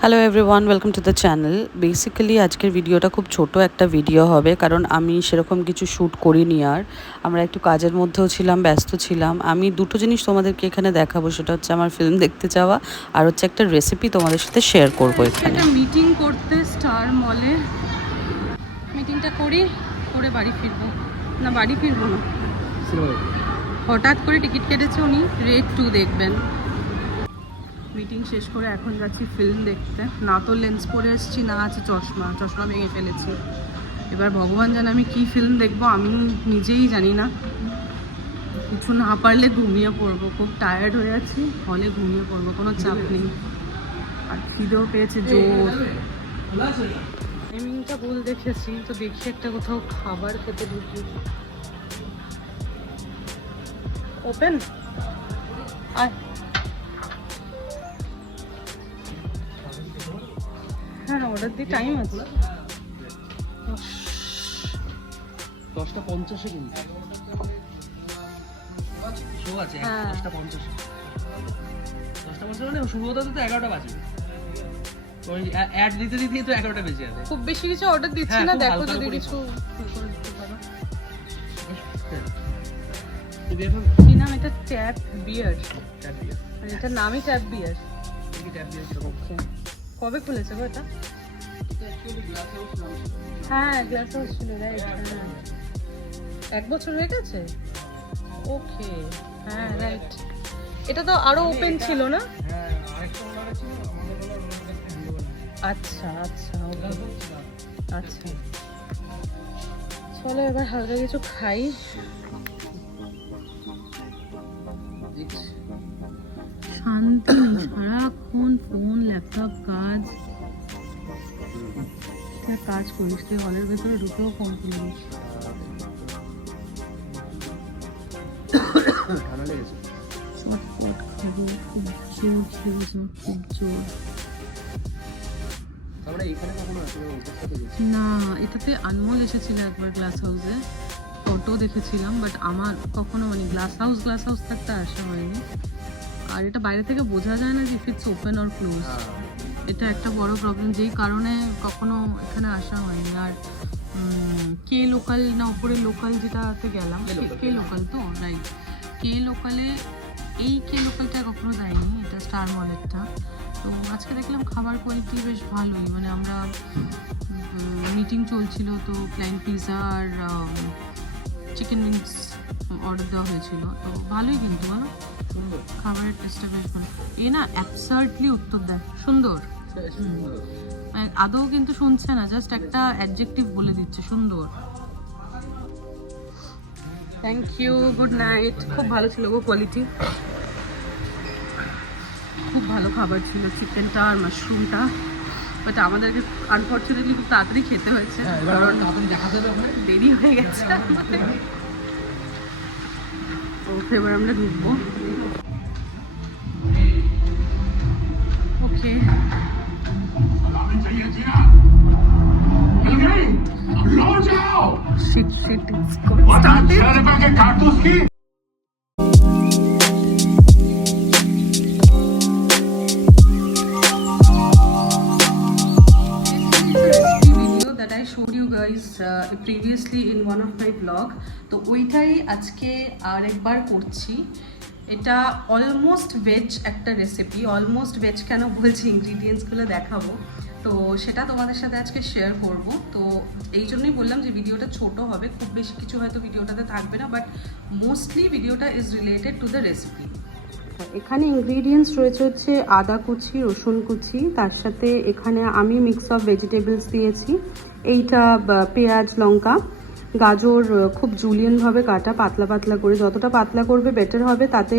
Hello everyone, welcome to the channel. Basically আজকের ভিডিওটা খুব ছোট একটা ভিডিও হবে, কারণ আমি সেরকম কিছু শ্যুট করিনি। আর আমরা একটু কাজের মধ্যেও ছিলাম, ব্যস্ত ছিলাম। আমি দুটো জিনিস তোমাদেরকে এখানে দেখাবো, সেটা হচ্ছে আমার ফিল্ম দেখতে যাওয়া, আর হচ্ছে একটা রেসিপি তোমাদের সাথে শেয়ার করবো এখানে। মিটিং করতে স্টার মলে মিটিংটা করে বাড়ি ফিরবো না, হঠাৎ করে টিকিট কেটেছে উনি, রেড 2 দেখবেন। মিটিং শেষ করে এখন যাচ্ছি ফিল্ম দেখতে। না তো লেন্স পরে এসেছি, না আছে চশমা ভেঙে ফেলেছি। এবার ভগবান জানে আমি কি ফিল্ম দেখবো, আমি নিজেই জানি না। কিছু না পারলে ঘুমিয়ে পড়বো, খুব টায়ার্ড হয়ে আছি, হলে ঘুমিয়ে পড়বো, কোনো চাপ নেই। আর খিদেও পেয়েছে জোর। টাইমিংটা ভুল দেখেছি, তো দেখি একটা কোথাও খাবার খেতে ঢুকি। ওপেন আয়। হ্যাঁ, অর্ডার দিয়ে টাইম আছে 10:50 কিন্তু শো আছে। 10:50 মানে শুরু হতে তো 11টা বাজে। ওই অ্যাড দিতে তো 11টা বেজে যাবে। খুব বেশি কিছু অর্ডার দিচ্ছি না, দেখো যদি কিছু কি নাম এটা? ট্যাপ বিয়ার। এটার নামই ট্যাপ বিয়ার। কবে খুলেছে গো এটা? হ্যাঁ, গ্লাস হাউস ছিল, রাইট। হ্যাঁ, 1 বছর হয়ে গেছে। ওকে, হ্যাঁ রাইট। এটা তো আরো ওপেন ছিল না? আচ্ছা আচ্ছা আচ্ছা, চলো এবার হালকা কিছু খাই। শান্তি নেই, সারাক্ষণ ফোন, ল্যাপটপ, কাজ করিস তুই, হলের ভেতরে ঢুকেও ফোন কিনিস। চটপট খাবো, খুব জোর খেয়েছে, খুব জোর। না, এটাতে আনমোল এসেছিল একবার গ্লাস হাউসে, ফটো দেখেছিলাম, বাট আমার কখনো মানে গ্লাস হাউস থাকতে আসা হয়নি। আর এটা বাইরে থেকে বোঝা যায় না যে if it's open or close. এটা একটা বড় প্রবলেম, যেই কারণে কখনো এখানে আসা হয়নি। আর কে লোকাল না উপরে লোকাল যেটাতে গেলাম, কে লোকাল তো রাইট, কে লোকালে এই কে লোকালটা কখনো দেয়নি, এটা স্টার মলেরটা। তো আজকে দেখলাম খাবার কোয়ালিটি বেশ ভালোই, মানে আমরা মিটিং চলছিল তো প্লেন পিৎজা আর চিকেন উইংস অর্ডার দেওয়া হয়েছিল, তো ভালোই কিন্তু বলো, খাবারের টেস্টটা বেশ ভালো। এ না অ্যাবসার্ডলি উত্তর দেয়, সুন্দর। আদৌ কিন্তু শুনছে না, জাস্ট একটা অ্যাডজেক্টিভ বলে দিচ্ছে, সুন্দর। Thank you, good night. খুব ভালো ছিল গো কোয়ালিটি, খুব ভালো খাবার ছিল, চিকেনটা আর মাশরুমটা। বাট আমাদেরকে আনফর্চুনেটলি খুব তাড়াতাড়ি খেতে হয়েছে, কারণ দেরি হয়ে গেছে। এবার আমরা ঢুকবো। ওকে, shit, it's started. Previously in one of my blog, তো ওইটাই আজকে আরেকবার করছি। এটা অলমোস্ট ভেজ একটা রেসিপি। অলমোস্ট ভেজ কেন বলছি, ইনগ্রিডিয়েন্টসগুলো দেখাবো, তো সেটা তোমাদের সাথে আজকে শেয়ার করব। তো এই জন্যই বললাম যে ভিডিওটা ছোট হবে, খুব বেশি কিছু হয়তো ভিডিওটাতে থাকবে না, বাট মোস্টলি ভিডিওটা is related to the recipe. এখানে ইনগ্রিডিয়েন্টস রয়েছে হচ্ছে আদা কুচি, রসুন কুচি, তার সাথে এখানে আমি মিক্স অফ ভেজিটেবলস দিয়েছি। এইটা পেঁয়াজ, লঙ্কা, গাজর খুব জুলিয়ানভাবে কাটা, পাতলা পাতলা করে, যতটা পাতলা করবে বেটার হবে, তাতে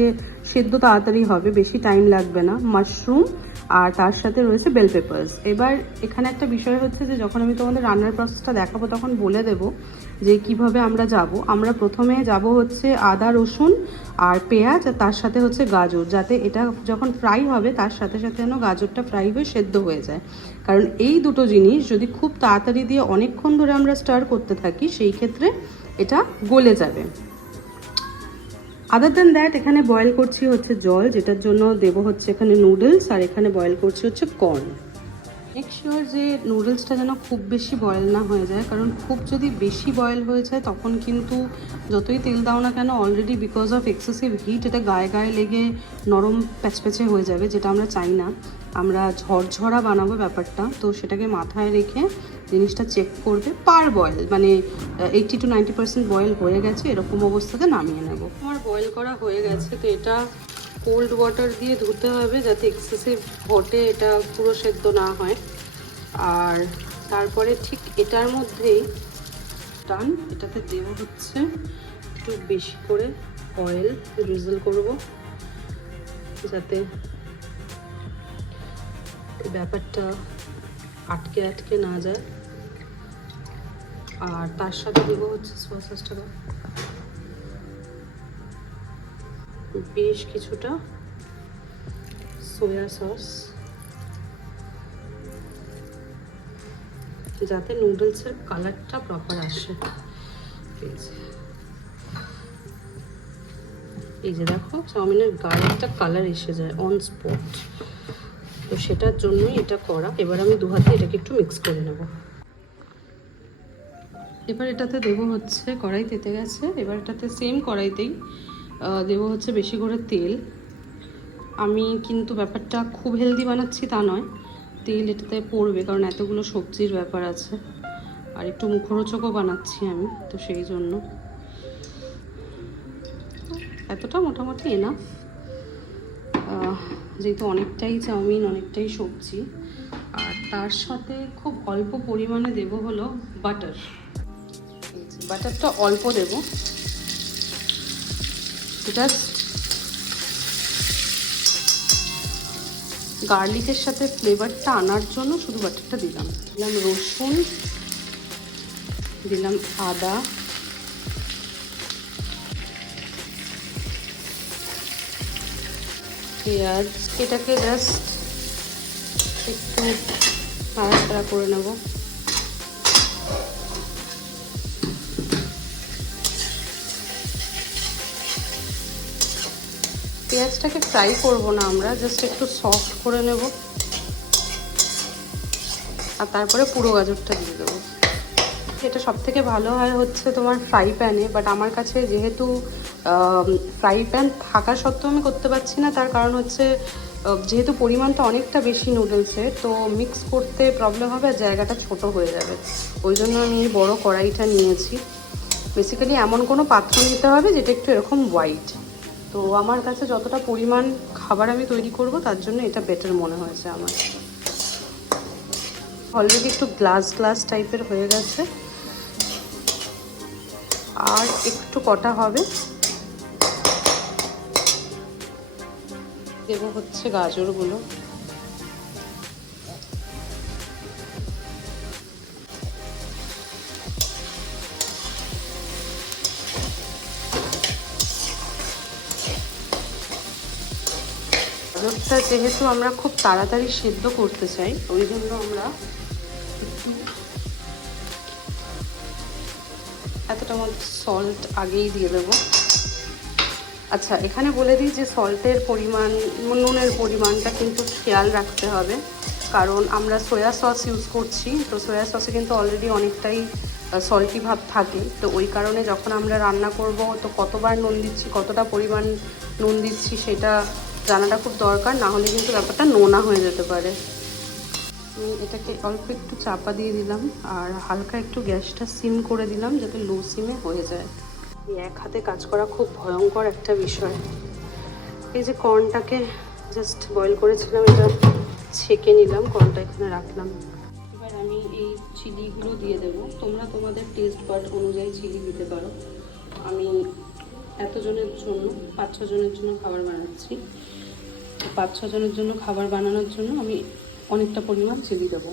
সেদ্ধ তাড়াতাড়ি হবে, বেশি টাইম লাগবে না। মাশরুম, আর তার সাথে রয়েছে বেল পেপার্স। এবার এখানে একটা বিষয় হচ্ছে যে যখন আমি তোমাদের রান্নার প্রসেসটা দেখাবো তখন বলে দেব যে কিভাবে আমরা যাব। আমরা প্রথমে যাব হচ্ছে আদা, রসুন আর পেঁয়াজ, আর তার সাথে হচ্ছে গাজর, যাতে এটা যখন ফ্রাই হবে তার সাথে সাথে যেন গাজরটা ফ্রাই হয়ে সেদ্ধ হয়ে যায়। কারণ এই দুটো জিনিস যদি খুব তাড়াতাড়ি দিয়ে অনেকক্ষণ ধরে আমরা স্টার করতে থাকি, সেই ক্ষেত্রে এটা গলে যাবে। আদার দ্যান দ্যাট এখানে বয়েল করছি হচ্ছে জল, যেটার জন্য দেবো হচ্ছে এখানে নুডলস, আর এখানে বয়েল করছি হচ্ছে কর্ন। মেক শিওর যে নুডলসটা যেন খুব বেশি বয়েল না হয়ে যায়, কারণ খুব যদি বেশি বয়েল হয়ে যায় তখন কিন্তু যতই তেল দাও না কেন already because of excessive hit এটা গায়ে গায়ে লেগে নরম প্যাচপ্যাচে হয়ে যাবে, যেটা আমরা চাই না। আমরা ঝরঝরা বানাবো ব্যাপারটা, তো সেটাকে মাথায় রেখে জিনিসটা চেক করবে পার বয়েল, মানে 80 to 90% বয়েল হয়ে গেছে এরকম অবস্থাতে নামিয়ে নেব। আমার বয়েল করা হয়ে গেছে, তো এটা কোল্ড ওয়াটার দিয়ে ধুতে হবে যাতে এক্সেসিভ হটে এটা পুরো সেদ্ধ না হয়। আর তারপরে ঠিক এটার মধ্যেই টান এটাতে দেওয়া হচ্ছে একটু বেশি করে অয়েল ড্রিজল করব, যাতে ব্যাপারটা আটকে আটকে না যায়। আর তার সাথে দেবো হচ্ছে সোয়া সসটা, বেশ কিছুটা সোয়া সস, যাতে নুডলসের কালারটা প্রপার আসে। এই যে দেখো চাউমিনের গায়ে একটা কালার এসে যায় অন স্পট, তো সেটার জন্যই এটা করা। এবার আমি দু হাতে এটাকে একটু মিক্স করে নেব। এবার এটাতে দেবো হচ্ছে, কড়াই তেতে গেছে, এবার এটাতে সেম কড়াইতেই দেবো হচ্ছে বেশি করে তেল। আমি কিন্তু ব্যাপারটা খুব হেলদি বানাচ্ছি তা নয়, তেল এটাতে পড়বে কারণ এতগুলো সবজির ব্যাপার আছে, আর একটু মুখরোচকও বানাচ্ছি আমি, তো সেই জন্য এতটা মোটামুটি এনাফ, যেহেতু অনেকটাই চাউমিন অনেকটাই সবজি। আর তার সাথে খুব অল্প পরিমাণে দেব হলো বাটার। বাটারটা অল্প দেব, জাস্ট গার্লিকের সাথে ফ্লেভারটা আনার জন্য শুধু বাটারটা দিলাম। দিলাম রসুন, দিলাম আদা, পেঁয়াজ, এটাকে জাস্ট একটু নাড়াচাড়া করে নেব। পেঁয়াজটাকে ফ্রাই করব না আমরা, জাস্ট একটু সফট করে নেব, আর তারপরে পুরো গাজরটা দিয়ে দেবো। এটা সব থেকে ভালো হয় হচ্ছে তোমার ফ্রাই প্যানে, বাট আমার কাছে যেহেতু ফ্রাই প্যান থাকা সত্ত্বেও আমি করতে পারছি না, তার কারণ হচ্ছে যেহেতু পরিমাণটা অনেকটা বেশি নুডলসের, তো মিক্স করতে প্রবলেম হবে আর জায়গাটা ছোট হয়ে যাবে, ওই জন্য আমি এই বড়ো কড়াইটা নিয়েছি। বেসিক্যালি এমন কোনো পাত্র নিতে হবে যেটা একটু এরকম হোয়াইট, তো আমার কাছে যতটা পরিমাণ খাবার আমি তৈরি করব তার জন্য এটা বেটার মনে হয়েছে আমার। অলরেডি একটু গ্লাস গ্লাস টাইপের হয়ে গেছে, আর একটু কটা হবে। দেব হচ্ছে গাজরগুলো, গাজরটা যেহেতু আমরা খুব তাড়াতাড়ি সেদ্ধ করতে চাই, ওই জন্য আমরা একটু এতটা মতো সল্ট আগেই দিয়ে দেবো। আচ্ছা, এখানে বলে দিই যে সল্টের পরিমাণ, নুনের পরিমাণটা কিন্তু খেয়াল রাখতে হবে, কারণ আমরা সয়া সস ইউজ করছি, তো সয়া সসে কিন্তু অলরেডি অনেকটাই সল্টি ভাব থাকে, তো ওই কারণে যখন আমরা রান্না করব তো কতবার নুন দিচ্ছি, কতটা পরিমাণ নুন দিচ্ছি সেটা জানাটা খুব দরকার, না হলে কিন্তু ব্যাপারটা নোনা হয়ে যেতে পারে। এটাকে অল্প একটু চাপা দিয়ে দিলাম আর হালকা একটু গ্যাসটা সিম করে দিলাম যাতে লো সিমে হয়ে যায়। এক হাতে কাজ করা খুব ভয়ঙ্কর একটা বিষয়। এই যে কর্নটাকে জাস্ট বয়েল করেছিলাম, এটা ছেঁকে নিলাম, কর্নটা এখানে রাখলাম। এবার আমি এই চিলিগুলো দিয়ে দেবো, তোমরা তোমাদের টেস্ট বাড অনুযায়ী চিলি দিতে পারো। আমি এতজনের জন্য 5-6 জনের জন্য খাবার বানাচ্ছি, 5-6 জনের জন্য খাবার বানানোর জন্য আমি অনেকটা পরিমাণ চিলি দেবো।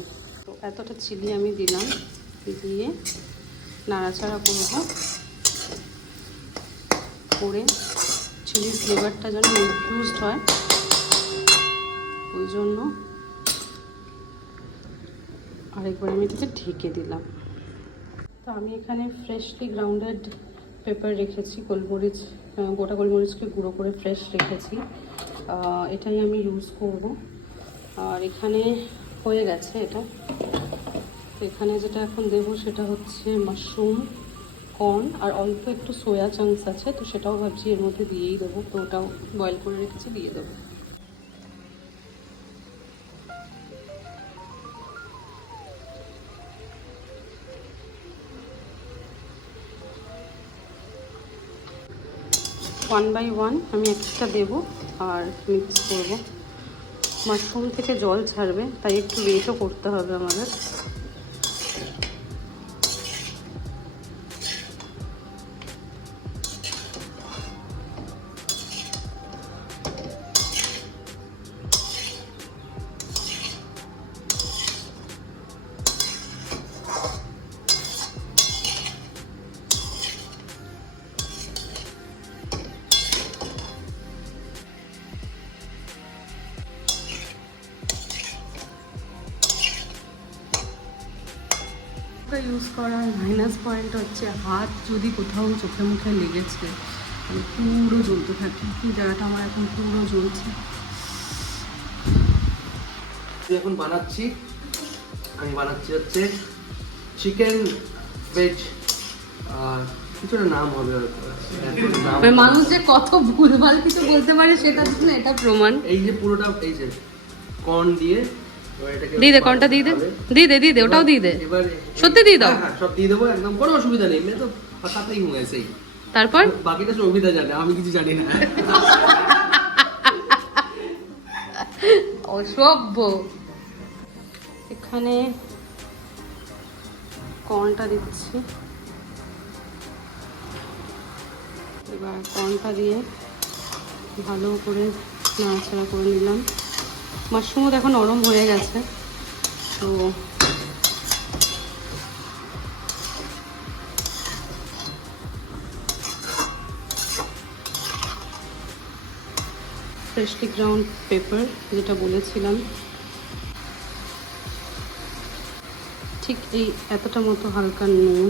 তো এতটা চিলি আমি দিলাম, দিয়ে নাড়াচাড়া করবো, করে চিলির ফ্লেভারটা যেন ইনফিউজড হয়, ওই জন্য আরেকবার আমি এটাকে ঢেকে দিলাম। তো আমি এখানে ফ্রেশলি গ্রাউন্ডেড পেপার রেখেছি, গোলমরিচ, গোটা গোলমরিচকে গুঁড়ো করে ফ্রেশ রেখেছি, এটাই আমি ইউজ করব। আর এখানে হয়ে গেছে এটা। তো এখানে যেটা এখন দেবো সেটা হচ্ছে মাশরুম, কর্ন আর অল্প একটু সোয়া চাংস আছে, তো সেটাও ভাবছি এর মধ্যে দিয়েই দেবো। তো ওটাও বয়েল করে রেখেছি, দিয়ে দেবো। ওয়ান বাই ওয়ান আমি একটা দেবো আর মিক্স করবো। মাশরুম থেকে জল ছাড়বে, তাই একটু ওয়েটও করতে হবে আমাদের। ইউজ করার মাইনাস পয়েন্ট হচ্ছে হাত যদি কোথাও চোখে মুখে লেগেছে পুরো জ্বলতে থাকে। কি জায়গাটা আমার এখন পুরো জ্বলছে। এখন বানাচ্ছি, আমি বানাচ্ছি হচ্ছে চিকেন ভেজ, কিছু একটা নাম হবে হয়তো। মানুষ যে কত ভুলভাল কিছু বলতে পারে সেটার জন্য এটা প্রমাণ। এই যে পুরোটা এই যে কর্ন দিয়ে দিয়ে দে, কর্নটা দিয়ে দে, দিয়ে দে, দিয়ে দে, ওটাও দিয়ে দে। এবার সত্যি দিয়ে দাও। হ্যাঁ সব দিয়ে দেবো, একদম কোনো অসুবিধা নেই। মেয়ে তো সাথেই হয়েছে। তারপর বাকিটা সুবিধা জানে, আমি কিছু জানি না। অসভ্য। এখানে কর্নটা দিচ্ছি, এবার কর্নটা দিয়ে ভালো করে নাড়াচাড়া করে নিলাম। মাশরুমও দেখো নরম হয়ে গেছে। তো ফ্রেশলি গ্রাউন্ড পেপার যেটা বলেছিলাম, ঠিক এই এতটা মতো হালকা নুন,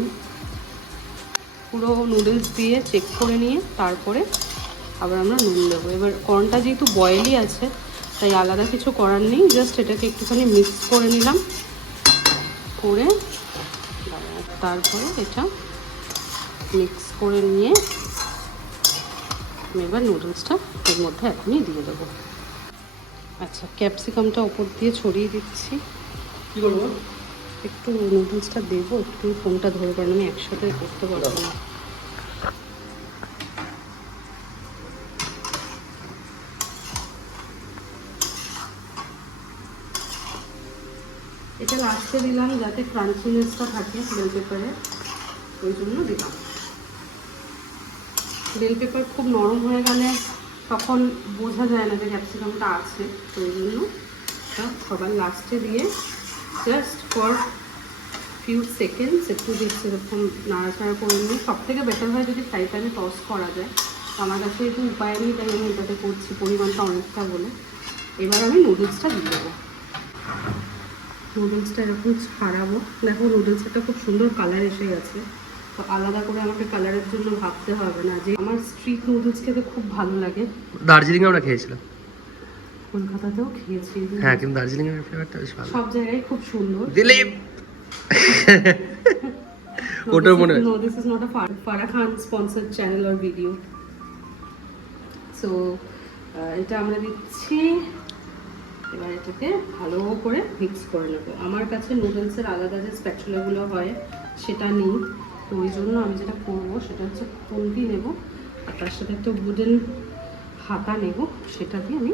পুরো নুডলস দিয়ে চেক করে নিয়ে তারপরে আবার আমরা নুন দেবো। এবার কর্নটা যেহেতু বয়েলই আছে তাই আলাদা কিছু করার নেই, জাস্ট এটাকে একটুখানি মিক্স করে নিলাম, করে তারপরে এটা মিক্স করে নিয়ে আমি এবার নুডলসটা এর মধ্যে এখনই দিয়ে দেবো। আচ্ছা, ক্যাপসিকামটা ওপর দিয়ে ছড়িয়ে দিচ্ছি। কি করবো? একটু নুডলসটা দেবো, একটু ফোনটা ধরে, কারণ আমি একসাথে করতে পারবো না। এটা লাস্টে দিলাম যাতে ক্রাঞ্চিনেসটা থাকে বেল পেপারে, ওই জন্য দিলাম। বেল পেপার খুব নরম হয়ে গেলে তখন বোঝা যায় না যে ক্যাপসিকামটা আছে, তো ওই জন্য সবার লাস্টে দিয়ে জাস্ট ফর ফিউ সেকেন্ডস একটু দেখছি এরকম নাড়াচাড়া করে নিই। সব থেকে বেটার হয় যদি ফ্রাই প্যানে টস করা যায়, তো আমার কাছে একটু উপায় নেই তাই আমি এটাতে করছি, পরিমাণটা অনেকটা বলে। এবার আমি নুডলসটা দিয়ে দেবো। নুডলসটা এরকম ছাড়াবো। দেখো নুডলসটা খুব সুন্দর কালার এসে গেছে, তো আলাদা করে আমাকে কালারের জন্য ভাবতে হবে না। যে আমার স্ট্রিট নুডলস খেতে খুব ভালো লাগে। দার্জিলিং আমরা খেয়েছিলাম, কলকাতাতেও খেয়েছি। হ্যাঁ, কিন্তু দার্জিলিং এর ফ্লেভারটা বেশ ভালো। সব জায়গায় খুব সুন্দর। দিলীপ ওটা মনে হয়। No, this is not a Farah Khan sponsored channel or video. So এটা আমরা দিচ্ছি। এবার এটাকে ভালো করে মিক্স করে নেবো। আমার কাছে নুডলসের আলাদা যে স্প্যাচুলাগুলো হয় সেটা নেই, তো ওই জন্য আমি যেটা করবো সেটা হচ্ছে খুন্তি নেব আর তার সাথে একটা উডেন হাতা নেব, সেটা দিয়ে আমি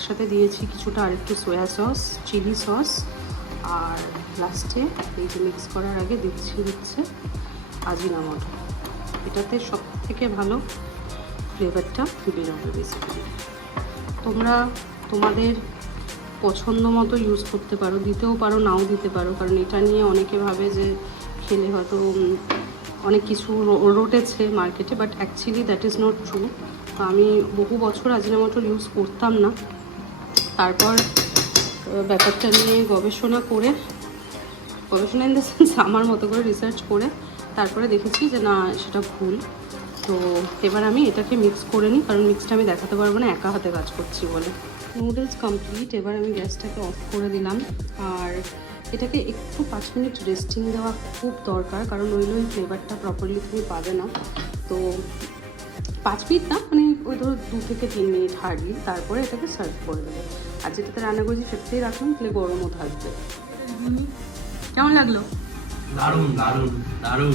তার সাথে দিয়েছি কিছুটা আরেকটু সয়া সস, চিলি সস, আর লাস্টে এই যে মিক্স করার আগে দিচ্ছি হচ্ছে আজিনামোটো। এটাতে সব থেকে ভালো ফ্লেভারটা বেরোবে বেসিক্যালি। তোমরা তোমাদের পছন্দ মতো ইউজ করতে পারো, দিতেও পারো নাও দিতে পারো, কারণ এটা নিয়ে অনেকে ভাবে যে খেলে হয়তো অনেক কিছু রটেছে মার্কেটে, but actually that is not true. তো আমি বহু বছর আজিনামোটো ইউজ করতাম না, তারপর ব্যাপারটা নিয়ে গবেষণা ইন দ্য সেন্স আমার মতো করে রিসার্চ করে তারপরে দেখেছি যে না, সেটা ভুল। তো এবার আমি এটাকে মিক্স করে নিই, কারণ মিক্সটা আমি দেখাতে পারবো না একা হাতে কাজ করছি বলে। Noodles complete. এবার আমি গ্যাসটাকে অফ করে দিলাম, আর এটাকে একটু 5 মিনিট রেস্টিং দেওয়া খুব দরকার, কারণ নইলে ওই ফ্লেভারটা প্রপারলি তুমি পাবে না। তো 5 মিনিট না, মানে ওই ধরো 2 থেকে 3 মিনিট হার্ডলি, তারপরে এটাকে সার্ভ করে দেবে। আর যেটাতে রান্না করেছি সেটাতেই রাখলাম, তাহলে গরমও থাকবে। কেমন লাগলো? দারুণ দারুণ দারুণ।